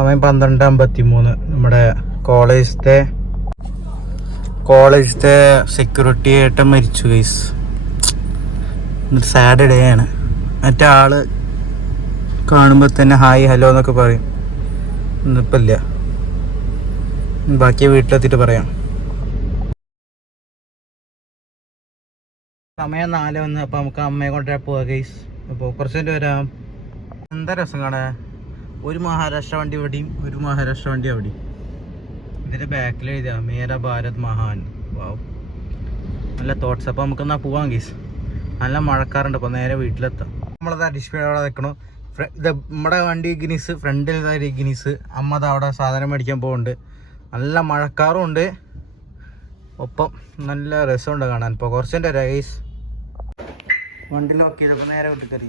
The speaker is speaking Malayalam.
സമയം 12:53. നമ്മുടെ കോളേജത്തെ സെക്യൂരിറ്റി ആയിട്ട് മരിച്ചു ഗൈസ്. സാഡ് ഡേ ആണ്. മറ്റേ ആള് കാണുമ്പോൾ തന്നെ ഹായ് ഹലോ എന്നൊക്കെ പറയും. ഇന്നിപ്പോൾ ഇല്ല. ബാക്കി വീട്ടിലെത്തിയിട്ട് പറയാം. സമയം 4:01. അപ്പോൾ നമുക്ക് അമ്മയെ കൊണ്ടുവരാൻ പോവാം ഗൈസ്. അപ്പോൾ കുറച്ച് കഴിഞ്ഞിട്ട് വരാം. എന്താ രസം കാണാൻ. ഒരു മഹാരാഷ്ട്ര വണ്ടി ഇവിടെയും ഒരു മഹാരാഷ്ട്ര വണ്ടി അവിടെയും. ഇതിൻ്റെ ബാക്കിൽ എഴുതിയാ മേര ഭാരത് മഹാൻ. വാവ്, നല്ല തോട്ട്സ്. അപ്പോൾ നമുക്കെന്നാ പോവാം ഗൈസ്. നല്ല മഴക്കാറുണ്ട്. അപ്പോൾ നേരെ വീട്ടിലെത്താം. നമ്മളത് ഡിസ്പ്ലേ അവിടെ നിൽക്കണം. ഇത് നമ്മുടെ വണ്ടി ഇഗ്നീസ്, ഫ്രണ്ടിൽ ഇഗ്നീസ്. അമ്മ അത് അവിടെ സാധനം മേടിക്കാൻ പോകുന്നുണ്ട്. നല്ല മഴക്കാറും ഉണ്ട്, ഒപ്പം നല്ല രസമുണ്ട് കാണാൻ. ഇപ്പോൾ കുറച്ചെൻ്റെ ഗൈസ് വണ്ടി ലോക്ക് ചെയ്തപ്പോൾ നേരെ വീട്ടിൽ കയറി.